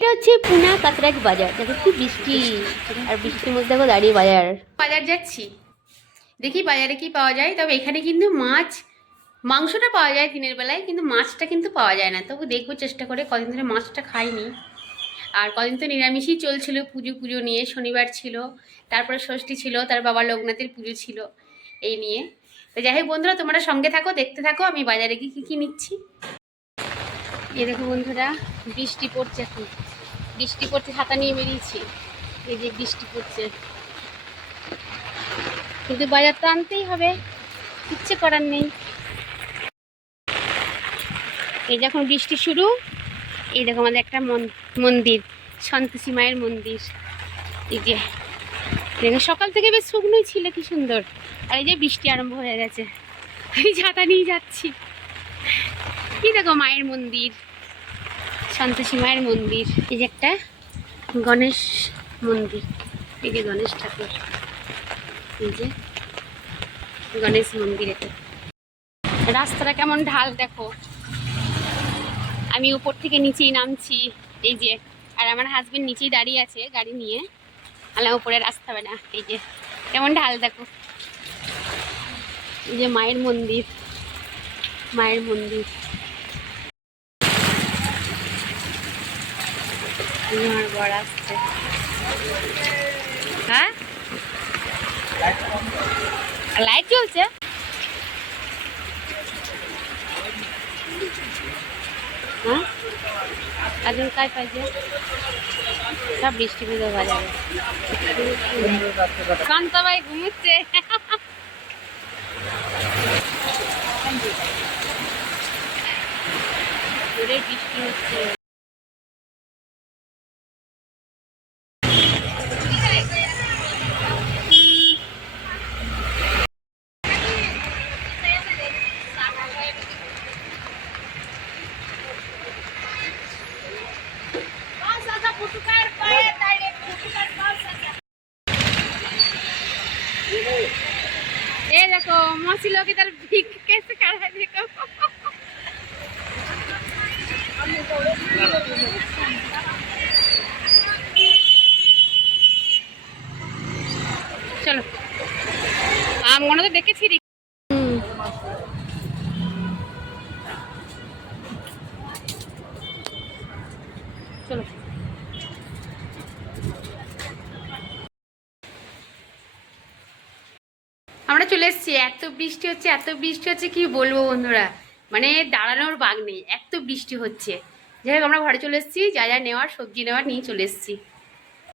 এটা হচ্ছে পুনা কাকরাজ বাজার। দেখো কি বৃষ্টি আর বৃষ্টির মধ্যে দেখো দাঁড়িয়ে বাজার। বাজার যাচ্ছি। দেখি বাজারে কি পাওয়া যায়। তবে এখানে কিন্তু মাছ, মাংসটা পাওয়া যায় দিনের বেলায়, কিন্তু মাছটা কিন্তু পাওয়া যায় না। তবু দেখব চেষ্টা করে। কদিন ধরে মাছটা খাইনি। আর কদিন তো নিরামিষই চলছিল। পুজো পুজো নিয়ে শনিবার ছিল। তারপরে ষষ্ঠী ছিল। তার বাবা লোকনাথের পুজো ছিল এই নিয়ে। তো যাই হোক বন্ধুরা, তোমরা সঙ্গে থাকো, দেখতে থাকো। আমি বাজারে গিয়ে কী কী নিচ্ছি। এই দেখো বন্ধুরা, বৃষ্টি পড়ছে এখন। বৃষ্টি পড়ছে, ছাতা নিয়ে বেরিয়েছি। এই যে বৃষ্টি পড়ছে। কিন্তু বাজার তো আনতেই হবে। কিচ্ছু করার নেই। এই যখন বৃষ্টি শুরু। এই দেখো আমাদের একটা মন- মন্দির, সন্তোষী মায়ের মন্দির। এই যে, দেখো সকাল থেকে বেশ শুকনোই ছিল, কি সুন্দর। আর এই যে বৃষ্টি আরম্ভ হয়ে গেছে। আমি ছাতা নিয়ে যাচ্ছি। কি দেখো মায়ের মন্দির, সন্তোষী মায়ের মন্দির। এই যে একটা গণেশ মন্দির, এই যে গণেশ ঠাকুর। এই যে গণেশ মন্দির এটা। রাস্তাটা কেমন ঢাল দেখো। আমি উপর থেকে নিচেই নামছি, এই যে। আর আমার হাজবেন্ড নিচেই দাঁড়িয়ে আছে গাড়ি নিয়ে। আলাম উপরে রাস্তা না, এই যে। কেমন ঢাল দেখো। এই যে মায়ের মন্দির মায়ের মন্দির। এই যে আমার বর আসছে হ্যাঁ লাইট জ্বলছে হ্যাঁ अजून काय पाहिजे সব বৃষ্টি পুজো বাজারে কান্তাবাই ঘুমুচ্ছে জোরে বৃষ্টি হচ্ছে देखो मौसी लोग इधर भीग कैसे खड़ा है देखो চলো আম মনে তো দেখেছি আমরা চলে এসেছি। এত বৃষ্টি হচ্ছে, এত বৃষ্টি হচ্ছে, কি বলব বন্ধুরা? মানে দাঁড়ানোর বাঘ নেই, এত বৃষ্টি হচ্ছে। যাই হোক, আমরা ঘরে চলে এসেছি, যা যা নেওয়ার, সবজি নেওয়ার নিয়ে চলে এসেছি।